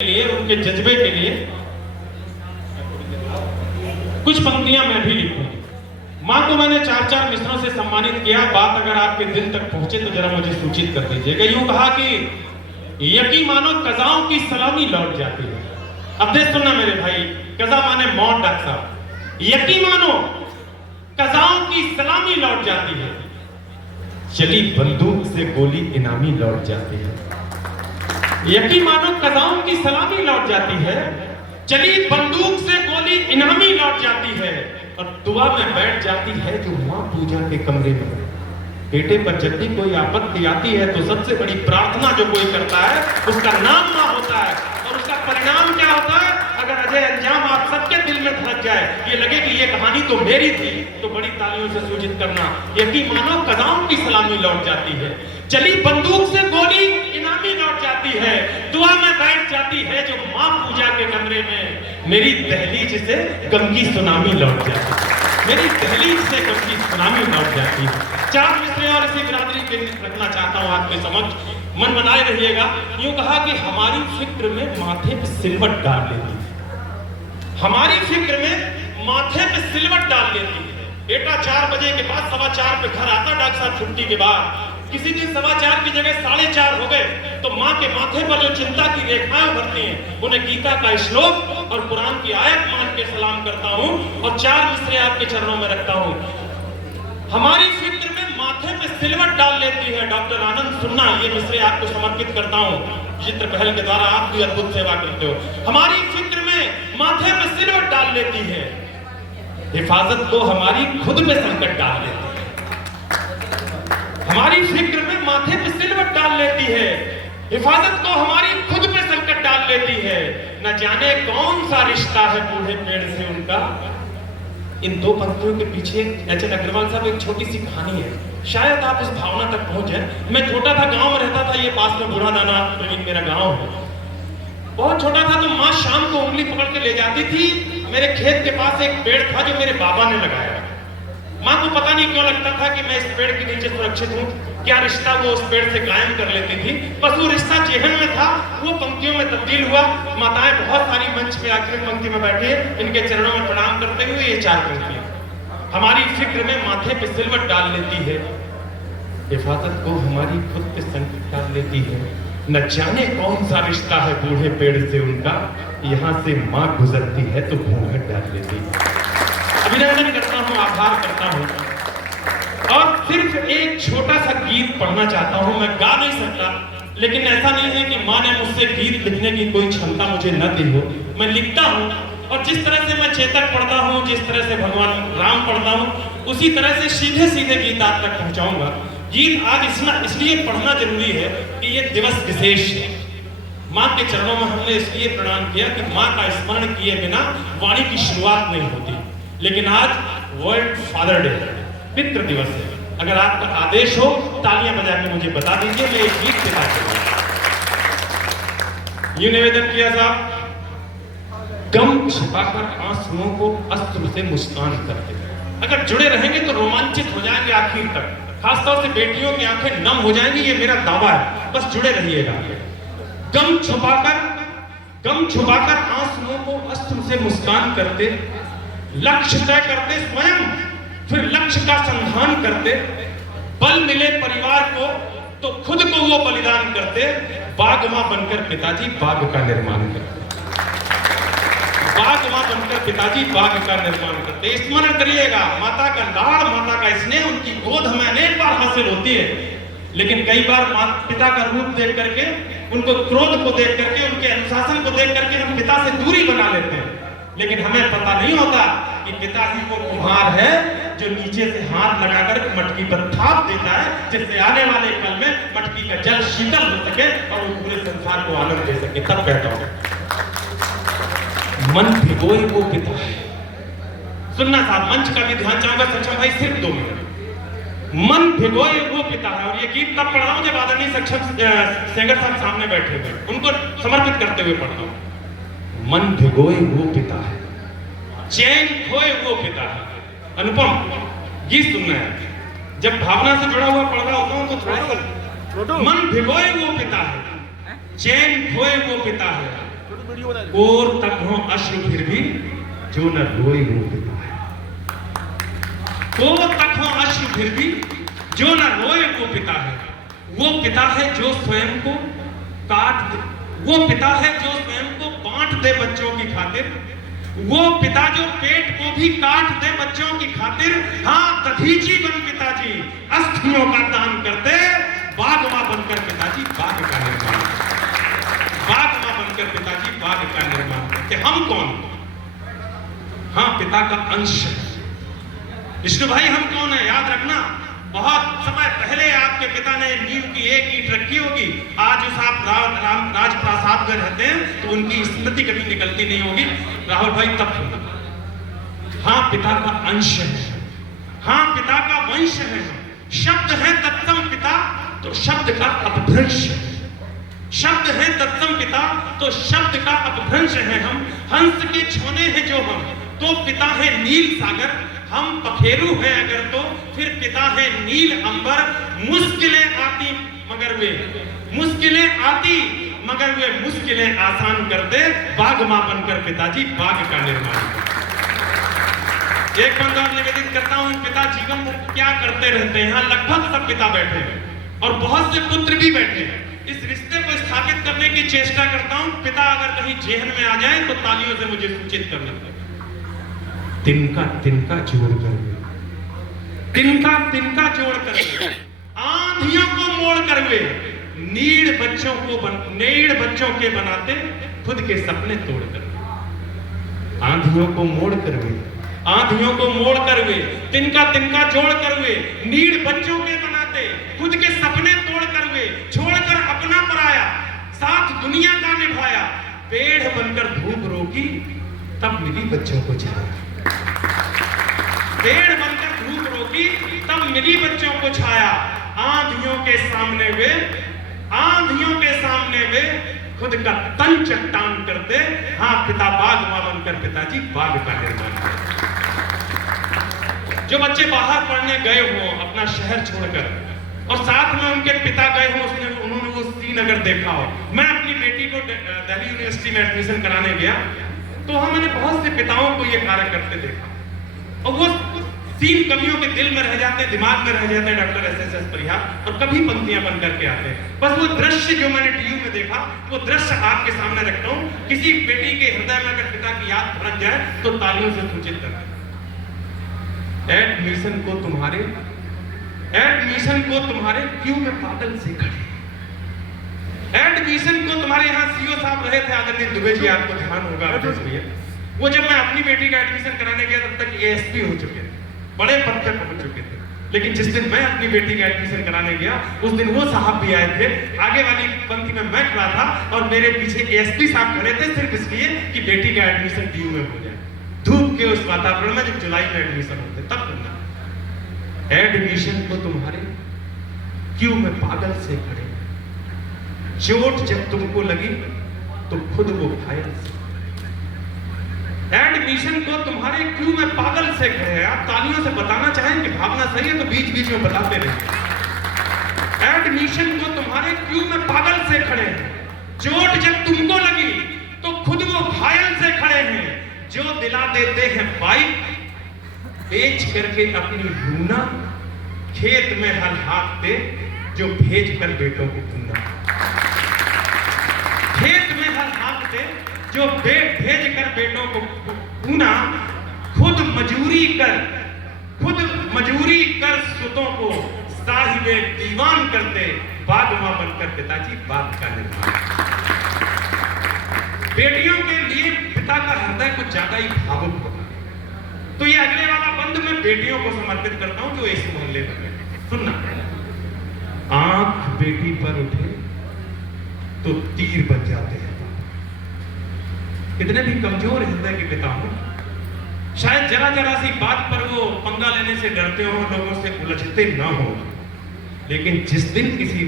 लिए उनके जज्बे के लिए कुछ पंक्तियां मैं भी लिखूंगी। मां को मैंने चार चार मिसरों से सम्मानित किया। बात अगर आपके दिल तक पहुंचे तो जरा मुझे सूचित कर दीजिएगा। यूं कहा कि यकीन मानो कज़ाओं की सलामी लौट जाती है। अब देख सुनना मेरे भाई, कज़ा माने मौत। डॉक्टर साहब, यकीन मानो कज़ाओं की सलामी लौट जाती है, चली बंदूक से गोली इनामी लौट जाती है। यकीन मानो कज़ाओं की सलामी लौट जाती है, चली बंदूक से गोली इनामी लौट जाती है, और दुआ में बैठ जाती है जो मां पूजा के कमरे में। बेटे पर जब भी कोई आपत्ति आती है तो सबसे बड़ी प्रार्थना जो कोई करता है उसका नाम मां होता है, और उसका परिणाम क्या होता है? अगर अजय अंजाम आप सबके दिल में धड़क जाए, ये लगे कि ये कहानी तो मेरी थी, तो बड़ी तालियों से सूचित करना, यकीन मानो कज़ाओं की सलामी लौट जाती है, चली बंदूक से गोली इनामी लौट जाती है, दुआ में बैठ जाती है जो मां पूजा के कमरे में। मेरी दहलीज से गम की सुनामी लौट जाती है, मेरी दहलीज से गम की सुनामी लौट जाती है। चार मिसरे और इसी बिरादरी के रखना चाहता हूं आपके समक्ष, मन बनाए रहिएगा। यूं कहा कि हमारी फिक्र में माथे पे सिलवट डाल लेती है, हमारी फिक्र में माथे पे सिलवट डाल लेती है। बेटा 4 बजे के बाद 4:15 पे घर आता, डॉक्टर साहब छुट्टी के बाद। किसी दिन 4:15 की जगह 4:30 हो गए तो माँ के माथे पर जो चिंता की रेखाएं उभरती हैं, उन्हें गीता का श्लोक और कुरान की आयत मान के सलाम करता हूँ और 4 मिसरे आपके चरणों में रखता हूँ। हमारी फिक्र में माथे पे सिलवट डाल लेती है। डॉक्टर आनंद सुनना, ये मिसरे आपको समर्पित करता हूँ। चित्र पहल के द्वारा आप भी अद्भुत सेवा करते हो। हमारी फिक्र में माथे पे सिलवट डाल लेती है, हिफाजत को हमारी खुद पे संकट डाल लेती है। हमारी फिक्र में माथे पे सिलवट डाल लेती है, हिफाजत को हमारी खुद पे संकट डाल लेती है। न जाने कौन सा रिश्ता है बूढ़े पेड़ से उनका। इन 2 पंक्तियों के पीछे एच.एन. अग्रवाल साहब एक छोटी सी कहानी है, शायद आप उस भावना तक पहुंच जाए। मैं छोटा था, गांव में रहता था, ये पास में बुरा दाना प्रवीण मेरा गांव है। बहुत छोटा था तो माँ शाम को उंगली पकड़ के ले जाती थी। मेरे खेत के पास एक पेड़ था जो मेरे बाबा ने लगाया। माँ को पता नहीं क्यों लगता था कि मैं इस पेड़ के नीचे सुरक्षित हूँ। क्या रिश्ता वो उस पेड़ से कायम कर लेती थी, बस वो रिश्ता जेहन में था, वो पंक्तियों में तब्दील हुआ। माताएं बहुत सारी मंच में आखिरी पंक्ति में बैठी है, इनके चरणों में प्रणाम करते हुए ये 4 पंक्तियां। हमारी फिक्र में माथे पे सिलवट डाल लेती है, हिफाजत को हमारी खुद पे संकट डाल लेती है। न जाने कौन सा रिश्ता है बूढ़े पेड़ से उनका, यहाँ से माँ गुजरती है तो घूंघट डाल लेती है। अभिनंदन करता हूँ, आभार करता हूँ, और सिर्फ एक छोटा सा गीत पढ़ना चाहता हूँ। मैं गा नहीं सकता, लेकिन ऐसा नहीं है कि माँ ने मुझसे गीत लिखने की कोई क्षमता मुझे न दी हो। मैं लिखता हूँ, और जिस तरह से मैं चेतक पढ़ता हूँ, जिस तरह से भगवान राम पढ़ता हूँ, उसी तरह से सीधे सीधे गीत आप तक पहुँचाऊंगा। गीत आज इसलिए पढ़ना जरूरी है कि ये दिवस विशेष है। माँ के चरणों में हमने इसलिए प्रणाम किया कि माँ का स्मरण किए बिना वाणी की शुरुआत नहीं होती। लेकिन आज वर्ल्ड फादर डे है, पितृ दिवस है। अगर आपका आदेश हो तालियां बजा के मुझे बता दीजिए, मैं एक गीत के साथ यूं निवेदन किया साहब, गम छिपाकर आंसुओं को अस्त्र से मुस्कान करते। अगर जुड़े रहेंगे तो रोमांचित हो जाएंगे आखिर तक, खासतौर से बेटियों की आंखें नम हो जाएंगी, ये मेरा दावा है। बस जुड़े रहिएगा। गम छुपाकर आंसुओं को अस्त्र से मुस्कान करते, लक्ष्य तय करते स्वयं, फिर लक्ष्य का संधान करते। बल मिले परिवार को तो खुद को वो बलिदान करते। बागवां बनकर पिताजी बाग का निर्माण करते, बागवां बनकर पिताजी बाग का निर्माण करते। स्मरण करिएगा, माता का लाड़, माता का स्नेह, उनकी गोद हमें अनेक बार हासिल होती है, लेकिन कई बार पिता का रूप देख करके, उनको क्रोध को देख करके, उनके अनुशासन को देख करके हम पिता से दूरी बना लेते हैं। लेकिन हमें पता नहीं होता कि पिताजी वो कुम्हार है जो नीचे से हाथ लगाकर मटकी पर थाप देता है, जिससे आने वाले कल में मटकी का जल शीतल हो सके और वो पूरे संसार को आनंद दे सके। तब कहता हूं, मन भिगोए वो पिता है। सुनना साहब, मंच का भी ध्यान चाहूंगा सक्षम भाई, सिर्फ 2 मिनट। मन भिगोए वो पिता है, और ये गीत तब पढ़ रहा हूं जब आदरणीय सक्षम सेंगर साहब सामने बैठे हुए, उनको समर्पित करते हुए पढ़ रहा हूं। मन भिगोए वो पिता है, चैन खोए वो पिता है। अनुपम, गीत सुनना है, जब भावना से जुड़ा हुआ पढ़ रहा होता हूं तो थोड़ा सा। मन भिगोए वो पिता है, चैन खोए वो पिता है, और तक हो अश्रु फिर भी जो न रोए वो पिता है। और तक हो अश्रु फिर भी जो न रोए वो पिता है। वो पिता है जो स्वयं को काट दे, वो पिता है जो स्वयं को बांट दे बच्चों की खातिर। वो पिता जो पेट को भी काट दे बच्चों की खातिर। हाँ, दधीची बन पिताजी अस्थियों का दान करते, बागवा बनकर पिताजी बाग का निर्माण, बागवा बनकर पिताजी बाग का निर्माण करते। हम कौन? हाँ, पिता का अंश है। विष्णु भाई हम कौन है? याद रखना, बहुत समय पहले आपके पिता ने नींव की एक ईंट रखी होगी। आज उस आप राजप्रासाद में रहते हैं तो उनकी स्मृति कभी निकलती नहीं होगी। राहुल भाई तब सुनना। हाँ, पिता का अंश है। हाँ, पिता का वंश है। शब्द है तत्सम पिता तो शब्द का अपभ्रंश है। शब्द है तत्सम पिता तो शब्द का अपभ्रंश है। हम हंस के छोने हैं जो हम, तो पिता है नील सागर। हम पखेरु हैं अगर तो फिर पिता है नील अंबर। मुश्किलें आती मगर वे मुश्किलें आती मगर वे मुश्किलें आसान करते, बाग मां बनकर पिताजी बाग का निर्माण करते। एक बंदा और निवेदित करता हूं, पिता जीवन में क्या करते रहते हैं? लगभग सब पिता बैठे हैं और बहुत से पुत्र भी बैठे हैं। इस रिश्ते को स्थापित करने की चेष्टा करता हूं। पिता अगर कहीं जेहन में आ जाए तो तालियों से मुझे सूचित करना चाहिए। तिनका तिनका जोड़ कर वे, तिनका तिनका जोड़ कर वे, आंधियों को मोड़ कर वे, नीड़ बच्चों के बनाते, खुद के सपने तोड़ कर वे। आंधियों को मोड़ कर वे, आंधियों को मोड़ कर वे, तिनका तिनका जोड़ कर वे, नीड़ बच्चों के बनाते, खुद के सपने तोड़ कर वे, छोड़कर अपना पराया, साथ दुनिया का निभाया, पेड़ बनकर धूप रोकी, तब मिली बच्चों को छाया। पेड़ बनकर धूप रोकी, तब मिली बच्चों को छाया। आंधियों के सामने वे, आंधियों के सामने वे, खुद का तन चट्टान करते। हाँ, पिता बागवा बनकर पिताजी बाग का निर्माण करते। जो बच्चे बाहर पढ़ने गए हो अपना शहर छोड़कर और साथ में उनके पिता गए हो, उन्होंने वो सीन अगर देखा हो। मैं अपनी बेटी को दिल्ली यूनिवर्सिटी में एडमिशन कराने गया तो वहां मैंने बहुत से पिताओं को ये कार्य करते देखा और वो सीन कवियों के दिल में रह जाते, दिमाग में रह जाते हैं। Doctor SS. परिहार और कभी पंक्तियां बन करके आते हैं। बस वो दृश्य जो मैंने टीवी में देखा, वो दृश्य आपके सामने रखता हूं। किसी बेटी के हृदय में अगर पिता की याद भड़क जाए तो तालियों से सूचित करना। एडमिशन को तुम्हारे क्यों में पागल से खड़े। एडमिशन को तुम्हारे यहाँ सीओ साहब रहे थे आदरणीय दुबे जी, आपको ध्यान होगा भैया। वो जब मैं अपनी बेटी का एडमिशन कराने गया तब तक एएसपी हो चुके थे, बड़े पद पे पहुंच चुके थे। लेकिन जिस दिन मैं अपनी बेटी का एडमिशन कराने गया उस दिन वो साहब भी आए थे। आगे वाली पंक्ति में मैं खड़ा था और मेरे पीछे एएसपी साहब खड़े थे, सिर्फ इसलिए कि बेटी का एडमिशन डीयू में हो जाए। धूप के उस वातावरण में जब जुलाई में एडमिशन होते तब करना। एडमिशन को तुम्हारे क्यों में पागल से खड़े, चोट जब तुमको लगी तो खुद वो घायल से। एडमिशन को तुम्हारे क्यों में पागल से खड़े। आप तालियों से बताना चाहें कि भावना सही है तो बीच बीच में बताते रहिए। एडमिशन को तुम्हारे क्यों में पागल से खड़े हैं, चोट जब तुमको लगी तो खुद वो घायल से खड़े हैं। जो दिला देते हैं बाइक बेच करके अपनी लूना, खेत में हल हाँकते जो भेज कर बेटों को पूना। खेत में हल हाँकते जो भेज कर बेटों को पूना, खुद मजूरी कर सुतों को साहिबे दीवान करते, बागवा बनकर पिताजी बाग का निर्माण। बेटियों के लिए पिता का हृदय कुछ ज्यादा ही भावुक होता है। तो ये अगले वाला बंद मैं बेटियों को समर्पित करता हूं जो इस मोहल्ले में। सुनना, आंख बेटी पर उठे तो तीर बन जाते हैं। कितने भी कमजोर हृदय के पिता हो, शायद जरा जरा सी बात पर वो पंगा लेने से डरते हो, लोगों से उलझते ना हो, लेकिन जिस दिन किसी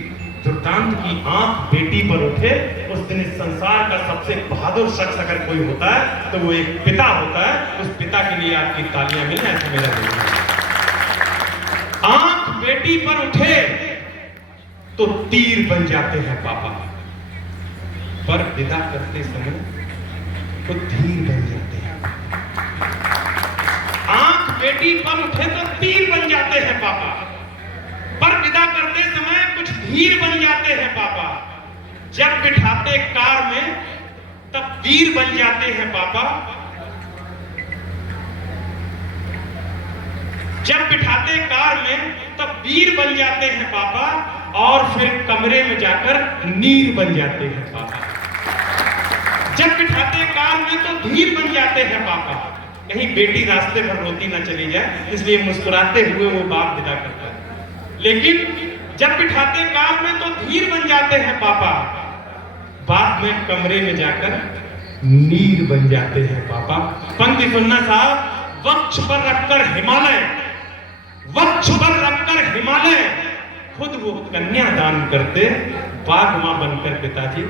दुर्दांत की आंख बेटी पर उठे उस दिन इस संसार का सबसे बहादुर शख्स अगर कोई होता है तो वो एक पिता होता है। उस पिता के लिए आपकी तालियां मिलें, ऐसा मेरा मानना है। आंख बेटी पर उठे तो तीर बन जाते हैं पापा, पर विदा करते समय तो धीर बन जाते हैं। आंख बेटी पर उठे तो तीर बन जाते हैं पापा, पर विदा करते समय कुछ धीर बन जाते हैं पापा। जब बिठाते कार में तब वीर बन जाते हैं पापा। जब बिठाते कार में तब वीर बन जाते हैं पापा, और फिर कमरे में जाकर नीर बन जाते हैं पापा। जब बिठाते कार में तो धीर बन जाते हैं पापा। कहीं बेटी रास्ते भर रोती ना चली जाए, इसलिए मुस्कुराते हुए वो बाप विदा करता है। लेकिन जब बिठाते कार में तो धीर बन जाते हैं पापा, बाद में कमरे में जाकर नीर बन जाते हैं पापा। पंक्ति सुनना साहब। वक्ष पर रखकर हिमालय, वक्ष पर रखकर हिमालय, खुद वो कन्या दान करते, बाघ मां बनकर पिताजी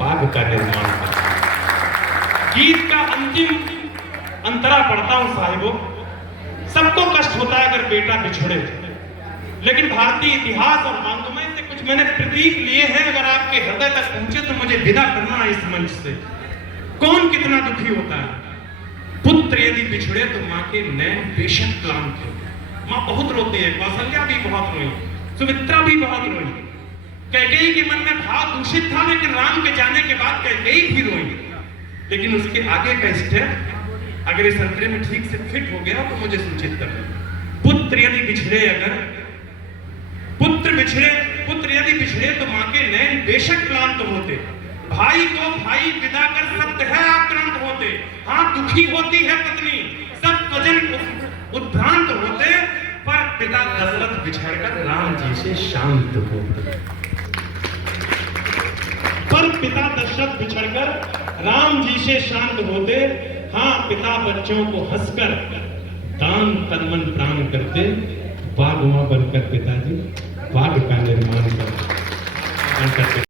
बाघ का निर्माण करते। गीत का अंतिम अंतरा पढ़ता हूं साहिबों। सबको कष्ट होता है अगर बेटा बिछड़े, लेकिन भारतीय इतिहास और मांगों से कुछ मैंने प्रतीक लिए हैं। अगर आपके हृदय तक पहुंचे तो मुझे विदा करना है इस मंच से। कौन कितना दुखी होता है। पुत्र यदि बिछड़े तो मां के नैन बेशक क्लांत थे। मां बहुत रोती है, कौशल्या भी बहुत रोई, सुमित्रा भी बहुत रोई। कैकेयी के मन में भाव दूषित था, लेकिन राम के जाने के बाद कैकेयी भी रोई। लेकिन उसके आगे का स्टेप अगर इस अंतरे में ठीक से फिट हो गया तो मुझे सूचित कर दो। पुत्र यदि बिछड़े, अगर पुत्र यदि बिछड़े तो मां के नैन बेशक क्लांत होते। भाई को भाई विदा कर सब है आक्रांत होते। हाँ, दुखी होती है पत्नी, सब स्वजन उद्भ्रांत होते, पर पिता दशरथ बिछड़कर राम जी से शांत होते। पर पिता दशरथ बिछड़कर राम जी से शांत होते। हाँ, पिता बच्चों को हंसकर दान तन मन प्राण करते। बाघ मां बनकर पिताजी बाघ का निर्माण करते।